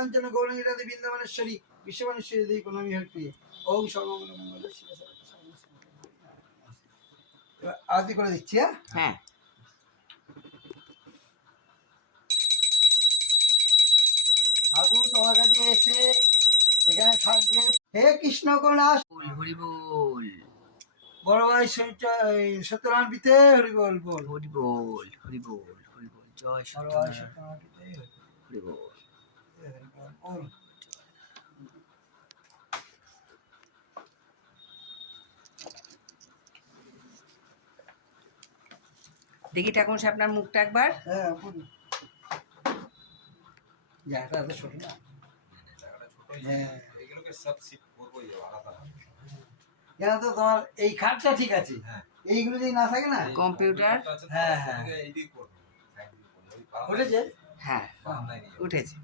কাঞ্চন গৌরাঙ্গী রাধে বৃন্দাবনেশ্বরী বিশ্ববানেশ্বরী দেবী প্রণামী হরিপ্রিয়ে। ওম সর্বমঙ্গল মঙ্গল শিব এবার আরতি করে দিচ্ছি। হ্যাঁ ঠাকুর তোমার কাছে এসে এখানে থাকবে। হে কৃষ্ণ করুণা হরি বল বড় ভাই সত্যনারায়ণ পিতে হরি বল বল। হরি বল হরি বল হরি বল জয় বড় ভাই সত্যনারায়ণ সত্যনারায়ণ পিতে হরি বল। হরি বল বল। দেখি ঠাকুর সাহেব আপনার মুখটা একবার। হ্যাঁ বলুন। জায়গাটা এত ছোট না। হ্যাঁ এগুলোকে সব শিফট করবো আলাদা। কেন তো তোমার এই খাটটা ঠিক আছে, এইগুলো যদি না থাকে না। কম্পিউটার হ্যাঁ হ্যাঁ এডিট করবো উঠেছে। হ্যাঁ উঠেছে।